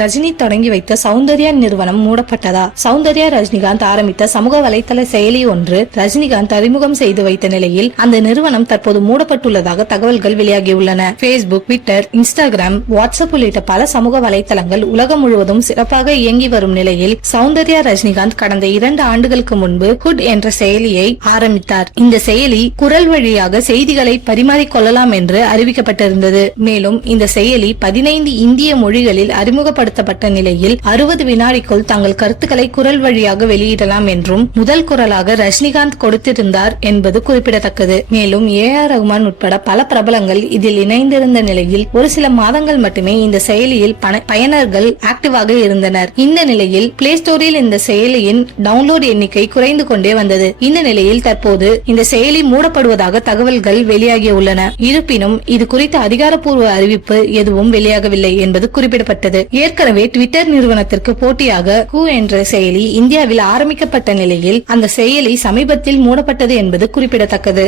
ரஜினி தொடங்கி வைத்த சௌந்தர்யா நிறுவனம் மூடப்பட்டதா? சௌந்தர்யா ரஜினிகாந்த் ஆரம்பித்த சமூக வலைதள செயலி ஒன்று ரஜினிகாந்த் அறிமுகம் செய்து வைத்த நிலையில் அந்த நிறுவனம் தற்போது மூடப்பட்டுள்ளதாக தகவல்கள் வெளியாகியுள்ளன. Facebook, ட்விட்டர், இன்ஸ்டாகிராம், வாட்ஸ்அப் உள்ளிட்ட பல சமூக வலைதளங்கள் உலகம் முழுவதும் சிறப்பாக இயங்கி வரும் நிலையில் சௌந்தர்யா ரஜினிகாந்த் கடந்த 2 ஆண்டுகளுக்கு முன்பு ஹுட் என்ற செயலியை ஆரம்பித்தார். இந்த செயலி குரல் வழியாக செய்திகளை பரிமாறிக்கொள்ளலாம் என்று அறிவிக்கப்பட்டிருந்தது. மேலும் இந்த செயலி 15 இந்திய மொழிகளில் அறிமுகப்படுத்தப்பட்ட நிலையில் 60 வினாடிக்குள் தங்கள் கருத்துக்களை குரல் வழியாக வெளியிடலாம் என்றும் முதல் குரலாக ரஜினிகாந்த் கொடுத்திருந்தார் என்பது குறிப்பிடத்தக்கது. மேலும் AR ரஹ்மான் உட்பட பல பிரபலங்கள் இதில் இணைந்திருந்த நிலையில் ஒரு சில மாதங்கள் மட்டுமே இந்த செயலியில் பயனர்கள் ஆக்டிவாக இருந்தனர். இந்த நிலையில் பிளே ஸ்டோரில் இந்த செயலியின் டவுன்லோட் எண்ணிக்கை குறைந்து கொண்டே வந்தது. இந்த நிலையில் தற்போது இந்த செயலி மூடப்படுவதாக தகவல்கள் வெளியாகியுள்ளன. இருப்பினும் இது குறித்த அதிகாரப்பூர்வ அறிவிப்பு எதுவும் வெளியாகவில்லை என்பது குறிப்பிடப்பட்டது. ஏற்கனவே ட்விட்டர் நிறுவனத்திற்கு போட்டியாக ஹூ என்ற செயலி இந்தியாவில் ஆரம்பிக்கப்பட்ட நிலையில் அந்த செயலி சமீபத்தில் மூடப்பட்டது என்பது குறிப்பிடத்தக்கது.